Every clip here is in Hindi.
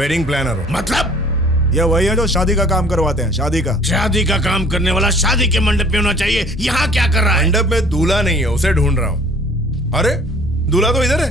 वेडिंग प्लानर हूँ। मतलब ये वही है जो शादी का काम करवाते हैं, शादी का काम करने वाला शादी के मंडप पे होना चाहिए। यहाँ क्या कर रहा है? मंडप में दूल्हा नहीं है, उसे ढूंढ रहा हूँ। अरे दूल्हा तो इधर है,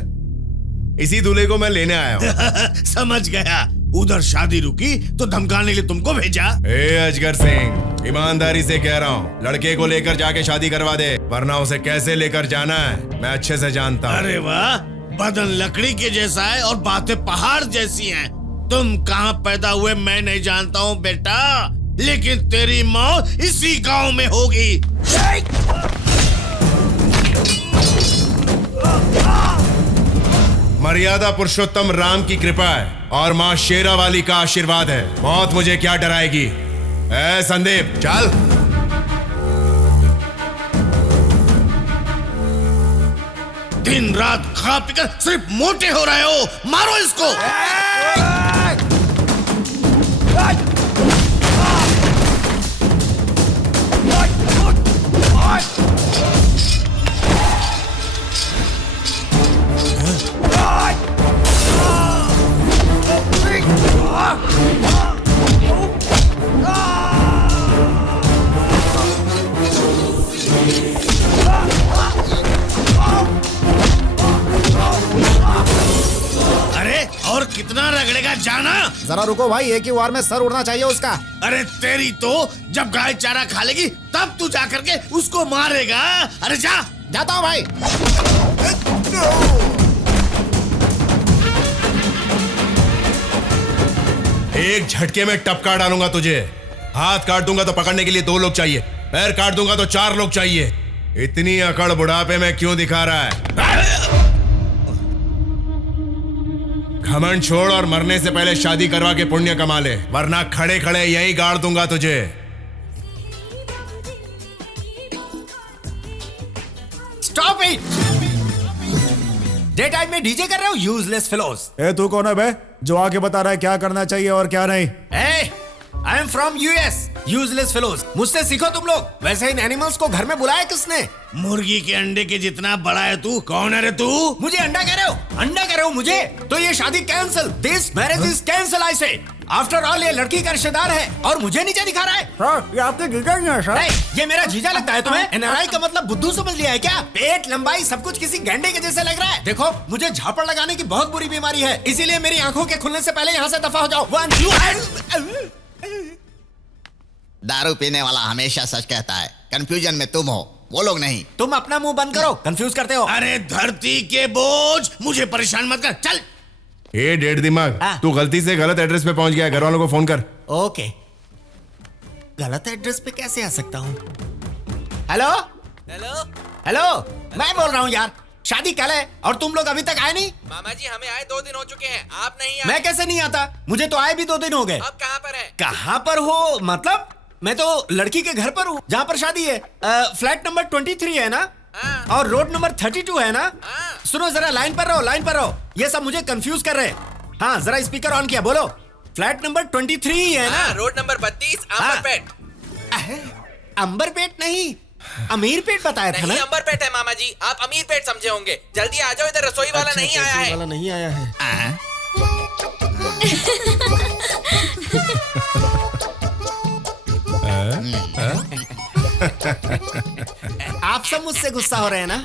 इसी दूल्हे को मैं लेने आया हूँ। समझ गया, उधर शादी रुकी तो धमकाने के लिए तुमको भेजा। ए अजगर सिंह, ईमानदारी से कह रहा हूँ, लड़के को लेकर जाके शादी करवा दे, वरना उसे कैसे लेकर जाना है मैं अच्छे से जानता हूँ। अरे वाह, बदन लकड़ी के जैसा है और बातें पहाड़ जैसी हैं। तुम कहाँ पैदा हुए मैं नहीं जानता हूँ बेटा, लेकिन तेरी मौत इसी गांव में होगी। मर्यादा पुरुषोत्तम राम की कृपा है और माँ शेरावाली का आशीर्वाद है। मौत मुझे क्या डराएगी। ए संदीप चल। दिन रात खा पीकर सिर्फ मोटे हो रहे हो, मारो इसको। और कितना रगड़ेगा जाना। जरा रुको भाई, एक ही वार में सर उड़ना चाहिए उसका। अरे तेरी तो, जब गाय चारा खा लेगी तब तू जा करके उसको मारेगा। अरे जा। जाता हूँ भाई। एक झटके में टपका डालूंगा तुझे। हाथ काट दूंगा तो पकड़ने के लिए 2 लोग चाहिए, पैर काट दूंगा तो 4 लोग चाहिए। इतनी अकड़ बुढ़ापे में क्यों दिखा रहा है? घमंड छोड़ और मरने से पहले शादी करवा के पुण्य कमा ले, वरना खड़े खड़े यहीं गाड़ दूंगा तुझे। Stop it! डे टाइम में डीजे कर रहे हो, यूजलेस फेलोस। ए तू कौन है बे, जो आके बता रहा है क्या करना चाहिए और क्या नहीं? I am from US, useless fellows. मुझसे सीखो तुम लोग। वैसे इन एनिमल्स को घर में बुलाया किसने? मुर्गी के अंडे के जितना बड़ा है तू। कौन है रे तू? मुझे अंडा कह रहे हो? अंडा कह रहे हो मुझे? तो ये शादी cancel, this marriage is cancel I say. After all ये लड़की का रिश्तेदार है और मुझे नीचे दिखा रहा है। सर ये आपके जीजा नहीं है सर। ये मेरा जीजा लगता है तुम्हें? एनआरआई का मतलब बुद्धू समझ लिया है क्या? पेट, लंबाई सब कुछ किसी गैंडे के जैसे लग रहा है। देखो मुझे झापड़ लगाने की बहुत बुरी बीमारी है, इसीलिए मेरी आंखों के खुलने से पहले यहाँ से दफा हो जाओ। दारू पीने वाला हमेशा सच कहता है, कंफ्यूजन में तुम हो, वो लोग नहीं। तुम अपना मुंह बंद करो, कंफ्यूज करते हो। अरे धरती के बोझ, मुझे परेशान मत कर, चल। ए डेढ़ दिमाग, तू गलती से गलत एड्रेस पे पहुंच गया है, घर वालों को फोन कर। ओके, गलत एड्रेस पे कैसे आ सकता हूँ? हेलो हेलो हेलो, मैं बोल रहा हूँ यार। शादी कल है और तुम लोग अभी तक आए नहीं? मामा जी हमें आए 2 दिन हो चुके हैं, आप नहीं आए। मैं कैसे नहीं आता? मुझे तो आए भी 2 दिन हो गए। अब कहाँ पर है? कहाँ पर हो मतलब? मैं तो लड़की के घर पर हूँ जहाँ पर शादी है। फ्लैट नंबर 23 है ना? और रोड नंबर 32 है ना? सुनो जरा, लाइन पर रहो, लाइन पर रहो। ये सब मुझे कंफ्यूज कर रहे हैं। हाँ जरा स्पीकर ऑन किया, बोलो। फ्लैट नंबर 23 है ना? Road number 32, Amberpet. अंबरपेट नहीं, अमीरपेट बताया था ना? नहीं अंबरपेट है मामा जी, आप अमीरपेट समझे होंगे। जल्दी आ जाओ, इधर रसोई वाला नहीं आया है। वाला नहीं आया है। आप सब मुझसे गुस्सा हो रहे हैं ना?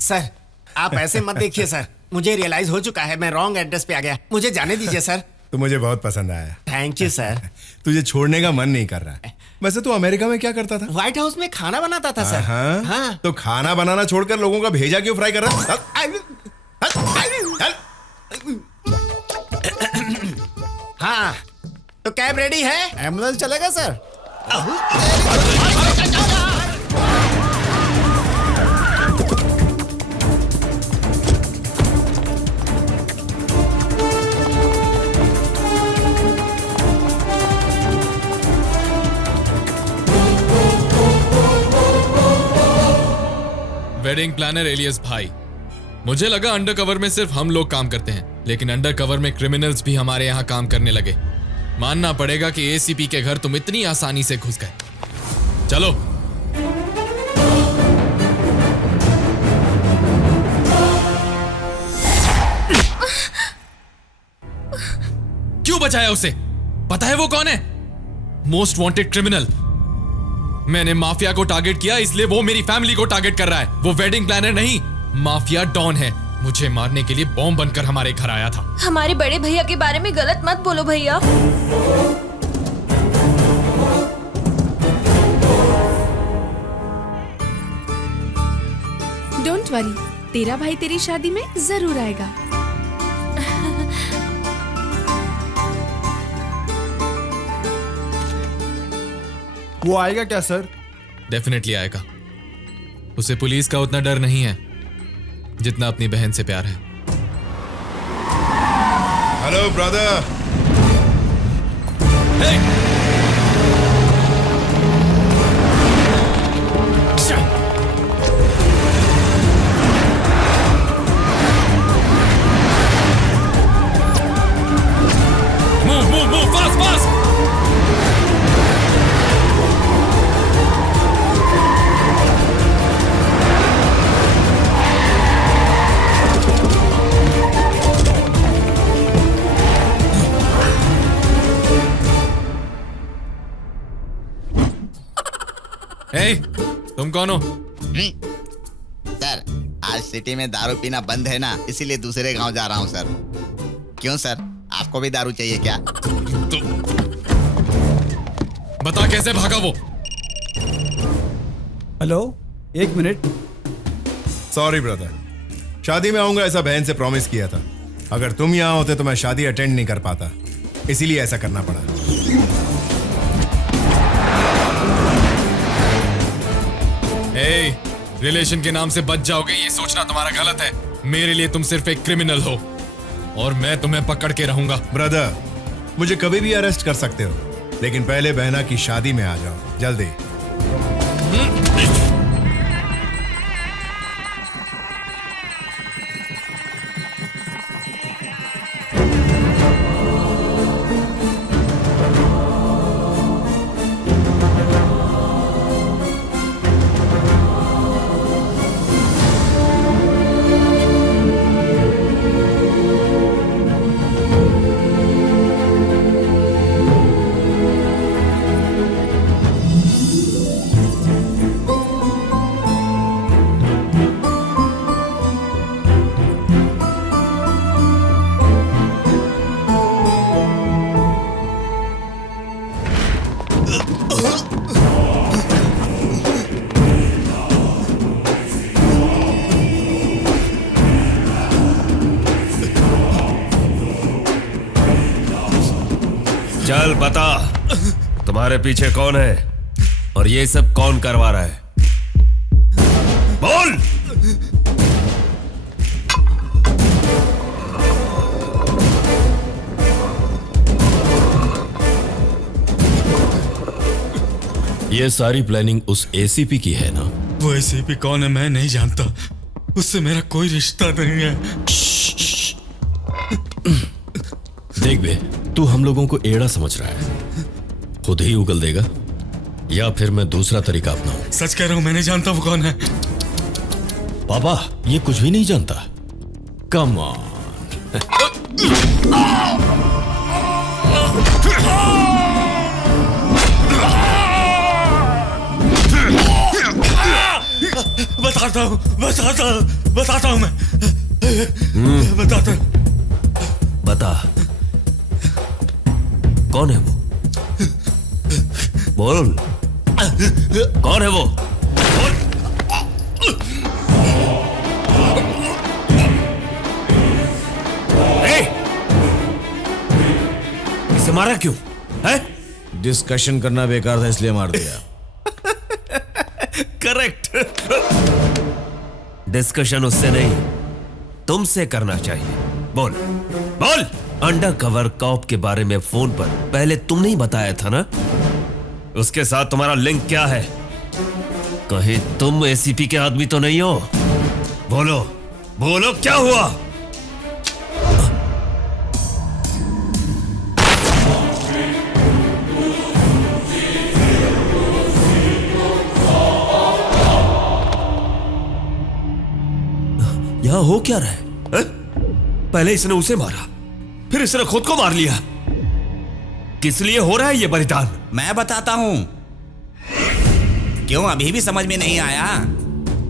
सर आप ऐसे मत देखिए सर, मुझे रियलाइज हो चुका है मैं रॉन्ग एड्रेस पे आ गया। मुझे जाने दीजिए सर। तो मुझे बहुत पसंद आया। Thank you sir. तुझे छोड़ने का मन नहीं कर रहा है। वैसे तू अमेरिका में क्या करता था? व्हाइट हाउस में खाना बनाता था सर। हाँ? तो खाना बनाना छोड़कर लोगों का भेजा क्यों फ्राई कर रहा है? हाँ तो कैब रेडी है? एम्बुलेंस चलेगा सर? वेडिंग प्लानर एलियस भाई, मुझे लगा अंडर कवर में सिर्फ हम लोग काम करते हैं, लेकिन अंडर कवर में क्रिमिनल्स भी हमारे यहाँ काम करने लगे। मानना पड़ेगा कि एसीपी के घर तुम इतनी आसानी से घुस गए। चलो। क्यों बचाया उसे? पता है वो कौन है? Most wanted criminal. मैंने माफिया को टारगेट किया, इसलिए वो मेरी फैमिली को टारगेट कर रहा है। वो वेडिंग प्लानर नहीं, माफिया डॉन है। मुझे मारने के लिए बॉम्ब बनकर हमारे घर आया था। हमारे बड़े भैया के बारे में गलत मत बोलो भैया। डोंट वरी, तेरा भाई तेरी शादी में जरूर आएगा। वो आएगा क्या सर? डेफिनेटली आएगा। उसे पुलिस का उतना डर नहीं है जितना अपनी बहन से प्यार है। Hello brother. Move, fast! तुम कौन हो? सर, आज सिटी में दारू पीना बंद है ना, इसीलिए दूसरे गांव जा रहा हूँ सर। क्यों सर, आपको भी दारू चाहिए क्या? बता कैसे भागा वो? Hello, 1 minute. सॉरी ब्रदर, शादी में आऊंगा ऐसा बहन से प्रॉमिस किया था। अगर तुम यहाँ होते तो मैं शादी अटेंड नहीं कर पाता, इसीलिए ऐसा करना पड़ा। रिलेशन के नाम से बच जाओगे ये सोचना तुम्हारा गलत है। मेरे लिए तुम सिर्फ एक क्रिमिनल हो और मैं तुम्हें पकड़ के रहूंगा। ब्रदर, मुझे कभी भी अरेस्ट कर सकते हो, लेकिन पहले बहना की शादी में आ जाओ जल्दी। चल बता, तुम्हारे पीछे कौन है और ये सब कौन करवा रहा है? बोल। ये सारी प्लानिंग उस एसीपी की है ना? वो एसीपी कौन है मैं नहीं जानता, उससे मेरा कोई रिश्ता नहीं है। देख बे, तू हम लोगों को एड़ा समझ रहा है, खुद ही उगल देगा या फिर मैं दूसरा तरीका अपनाऊं? सच कह रहा हूं, मैं नहीं जानता वो कौन है। पापा, ये कुछ भी नहीं जानता। Come on. बताता हूं मैं। बताता हूं। बता, कौन है वो? बोल, कौन है वो? इसे मारा क्यों है? डिस्कशन करना बेकार था इसलिए मार दिया। करेक्ट। डिस्कशन उससे नहीं, तुमसे करना चाहिए। बोल बोल। अंडर कवर कॉप के बारे में फोन पर पहले तुमने ही बताया था ना? उसके साथ तुम्हारा लिंक क्या है? कहीं तुम एसीपी के आदमी तो नहीं हो? बोलो बोलो, क्या हुआ? यहां हो क्या रहा है? पहले इसने उसे मारा, फिर इसने खुद को मार लिया। किस लिए हो रहा है ये बलिदान? मैं बताता हूँ। क्यों अभी भी समझ में नहीं आया?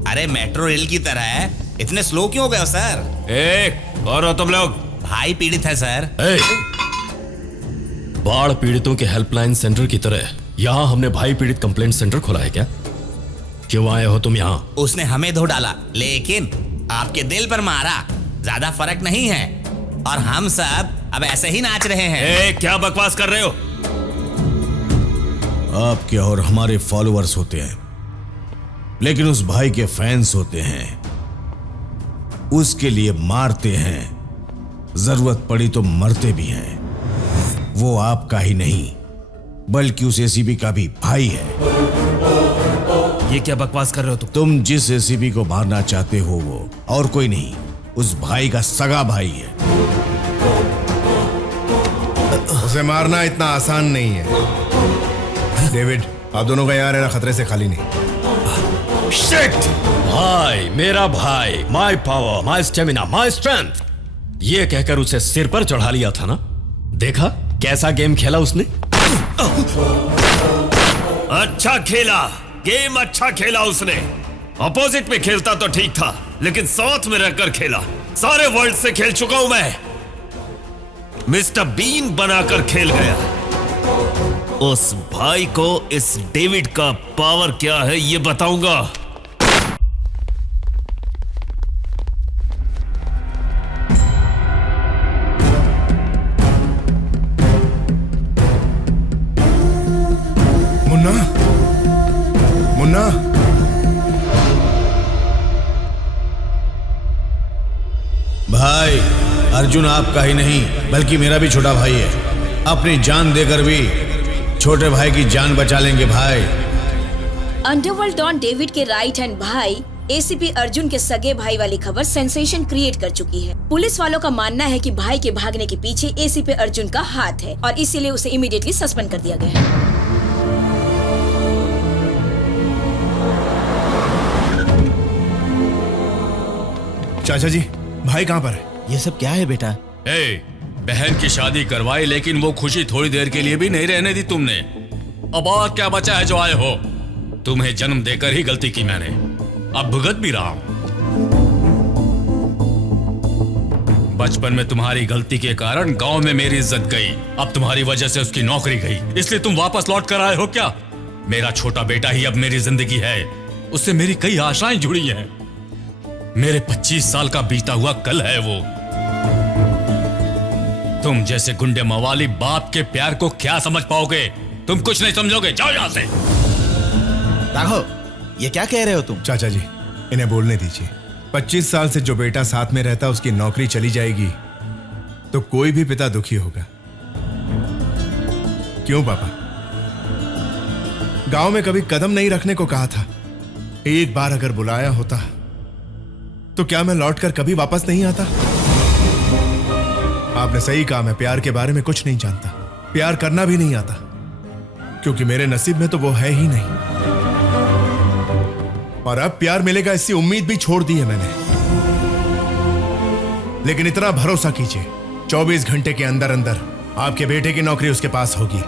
अरे मेट्रो रेल की तरह इतने स्लो क्यों हो गए हो सर? और हो तुम लोग? भाई पीड़ित है सर। बाढ़ पीड़ितों के हेल्पलाइन सेंटर की तरह यहाँ हमने भाई पीड़ित कंप्लेंट सेंटर खोला है क्या? क्यों आए हो तुम यहाँ? उसने हमें धो डाला, लेकिन आपके दिल पर मारा। ज्यादा फर्क नहीं है और हम सब अब ऐसे ही नाच रहे हैं। क्या बकवास कर रहे हो? आपके और हमारे फॉलोअर्स होते हैं, लेकिन उस भाई के फैंस होते हैं, उसके लिए मारते हैं, जरूरत पड़ी तो मरते भी हैं। वो आपका ही नहीं बल्कि उस एसीपी का भी भाई है। ये क्या बकवास कर रहे हो तुम जिस एसीपी को मारना चाहते हो वो और कोई नहीं, उस भाई का सगा भाई है। उसे मारना इतना आसान नहीं है। डेविड, आप दोनों का यहाँ रहना खतरे से खाली नहीं। शिट! भाई, मेरा भाई, my power, my stamina, my strength, ये कहकर उसे सिर पर चढ़ा लिया था ना? देखा कैसा गेम खेला उसने? अच्छा खेला, गेम अच्छा खेला उसने। अपोजिट में खेलता तो ठीक था, लेकिन साथ में रहकर खेला। सारे वर्ल्ड से खेल चुका हूं मैं। मिस्टर बीन बनाकर खेल गया। उस भाई को इस डेविड का पावर क्या है ये बताऊंगा। मुन्ना, मुन्ना, भाई अर्जुन आपका ही नहीं बल्कि मेरा भी छोटा भाई है। अपनी जान देकर भी छोटे भाई की जान बचा लेंगे भाई। अंडरवर्ल्ड डॉन डेविड के राइट हैंड भाई एसीपी अर्जुन के सगे भाई वाली खबर सेंसेशन क्रिएट कर चुकी है। पुलिस वालों का मानना है कि भाई के भागने के पीछे एसीपी अर्जुन का हाथ है और इसीलिए उसे इमीडिएटली सस्पेंड कर दिया गया है। चाचा जी, भाई कहाँ पर है? ये सब क्या है बेटा? बहन की शादी करवाई, लेकिन वो खुशी थोड़ी देर के लिए भी नहीं रहने दी तुमने। अब और क्या बचा है जो आए हो? तुम्हें जन्म देकर ही गलती की मैंने, अब भुगत भी रहा हूं। बचपन में तुम्हारी गलती के कारण गांव में मेरी इज्जत गई, अब तुम्हारी वजह से उसकी नौकरी गई, इसलिए तुम वापस लौट कर आए हो क्या? मेरा छोटा बेटा ही अब मेरी जिंदगी है, उससे मेरी कई आशाएं जुड़ी हैं। मेरे 25 साल का बीता हुआ कल है वो। तुम जैसे गुंडे मवाली बाप के प्यार को क्या समझ पाओगे? तुम कुछ नहीं समझोगे, जाओ यहां से। राघव, ये क्या कह रहे हो तुम? चाचा जी, इन्हें बोलने दीजिए। 25 साल से जो बेटा साथ में रहता उसकी नौकरी चली जाएगी तो कोई भी पिता दुखी होगा। क्यों पापा? गांव में कभी कदम नहीं रखने को कहा था। एक बार अगर बुलाया होता तो क्या मैं लौटकर कभी वापस नहीं आता? आपने सही कहा, मैं प्यार के बारे में कुछ नहीं जानता, प्यार करना भी नहीं आता, क्योंकि मेरे नसीब में तो वो है ही नहीं। और अब प्यार मिलेगा इसकी उम्मीद भी छोड़ दी है मैंने। लेकिन इतना भरोसा कीजिए, 24 घंटे के अंदर अंदर आपके बेटे की नौकरी उसके पास होगी।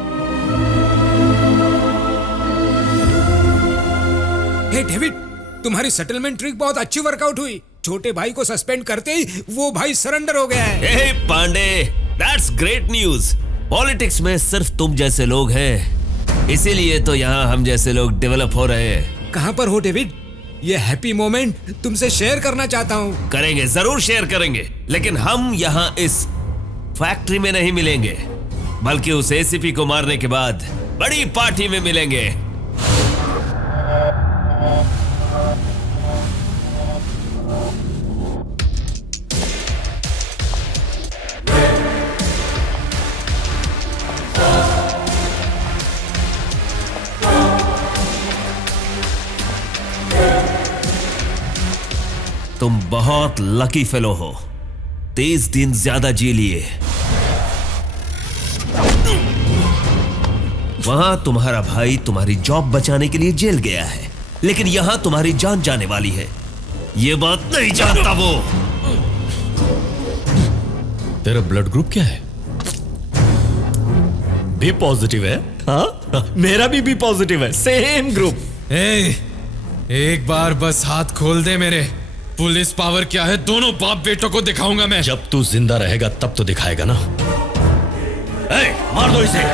हे डेविड, तुम्हारी सेटलमेंट ट्रिक बहुत अच्छी वर्कआउट हुई। छोटे भाई को सस्पेंड करते ही वो भाई सरेंडर हो गया है। Hey Pandey, that's great news. Politics में सिर्फ तुम जैसे लोग हैं, इसीलिए तो यहाँ हम जैसे लोग डेवलप हो रहे हैं। कहाँ पर हो डेविड? ये हैप्पी मोमेंट तुमसे शेयर करना चाहता हूँ। करेंगे, जरूर शेयर करेंगे, लेकिन हम यहाँ इस फैक्ट्री में नहीं मिलेंगे, बल्कि उस एसीपी को मारने के बाद बड़ी पार्टी में मिलेंगे। तुम बहुत लकी फेलो हो, 30 दिन ज्यादा जी लिए। वहां तुम्हारा भाई तुम्हारी जॉब बचाने के लिए जेल गया है, लेकिन यहां तुम्हारी जान जाने वाली है। ये बात नहीं जानता वो। तेरा ब्लड ग्रुप क्या है? भी पॉजिटिव है। हाँ, मेरा भी पॉजिटिव है, सेम ग्रुप। एक बार बस हाथ खोल दे मेरे, पुलिस पावर क्या है दोनों बाप बेटों को दिखाऊंगा मैं। जब तू जिंदा रहेगा तब तो दिखाएगा ना। मार दो इसे।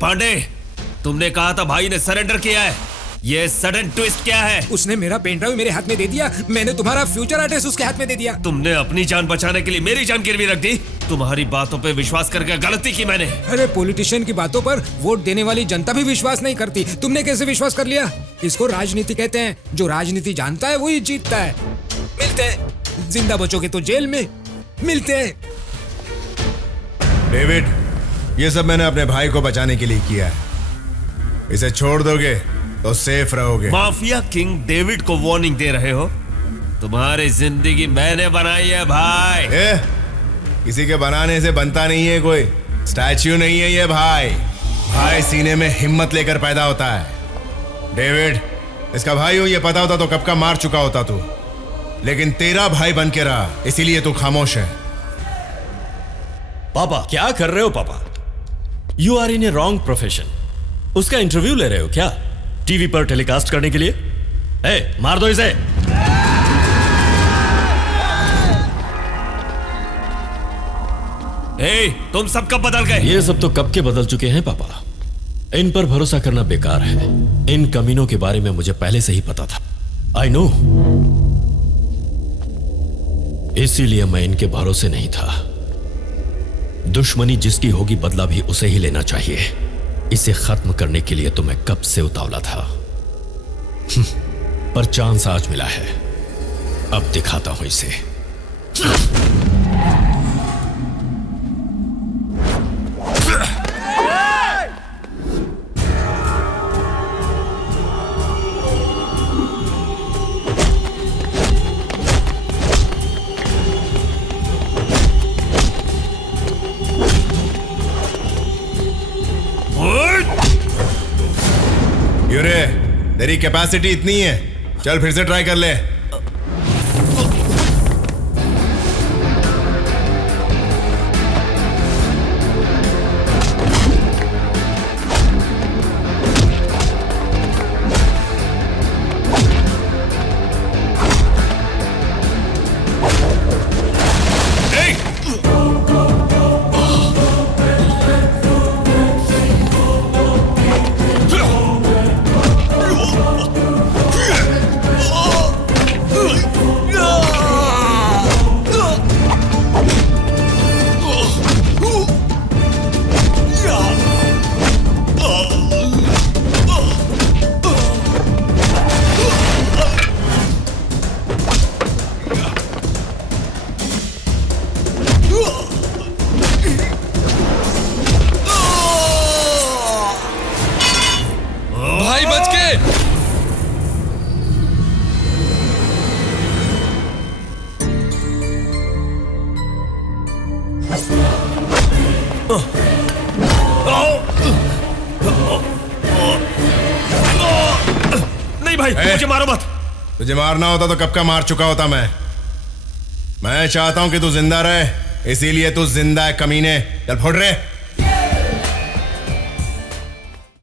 पांडे, तुमने कहा था भाई ने सरेंडर किया है, ये सडन ट्विस्ट क्या है? उसने मेरा पेन ड्राइव मेरे हाथ में दे दिया, मैंने तुम्हारा फ्यूचर एड्रेस उसके हाथ में दे दिया। तुमने अपनी जान बचाने के लिए मेरी जान गिरवी रख दी। तुम्हारी बातों पे विश्वास करके गलती की मैंने। अरे पॉलिटिशियन की बातों पर वोट देने वाली जनता भी विश्वास नहीं करती, तुमने कैसे विश्वास कर लिया? इसको राजनीति कहते हैं, जो राजनीति जानता है वही जीतता है। मिलते हैं, जिंदा बचोगे तो जेल में, मिलते हैं। डेविड, ये सब मैंने अपने भाई को बचाने के लिए किया है। इसे छोड़ दोगे तो सेफ रहोगे। माफिया किंग डेविड को वार्निंग दे रहे हो? तुम्हारी जिंदगी मैंने बनाई है भाई। किसी के बनाने से बनता नहीं है, कोई स्टैच्यू नहीं है ये भाई। भाई सीने में हिम्मत लेकर पैदा होता है। डेविड, इसका भाई हो ये पता होता तो कब का मार चुका होता तू, लेकिन तेरा भाई बन के रहा, इसीलिए तू खामोश है। पापा क्या कर रहे हो पापा? You are in a wrong profession. उसका इंटरव्यू ले रहे हो क्या टीवी पर टेलीकास्ट करने के लिए? मार दो इसे। तुम सब कब बदल गए? ये सब तो कब के बदल चुके हैं पापा। इन पर भरोसा करना बेकार है। इन कमीनों के बारे में मुझे पहले से ही पता था। आई नो, इसीलिए मैं इनके भरोसे नहीं था। दुश्मनी जिसकी होगी बदला भी उसे ही लेना चाहिए। इसे खत्म करने के लिए तो मैं कब से उतावला था, पर चांस आज मिला है। अब दिखाता हूं इसे। यूरे, तेरी कैपेसिटी इतनी है, चल फिर से ट्राई कर ले। नहीं भाई, मुझे मारो मत। तुझे मारना होता तो कब का मार चुका होता मैं चाहता हूं कि तू जिंदा रहे, इसीलिए तू जिंदा है कमीने। चल फोड़ रहे।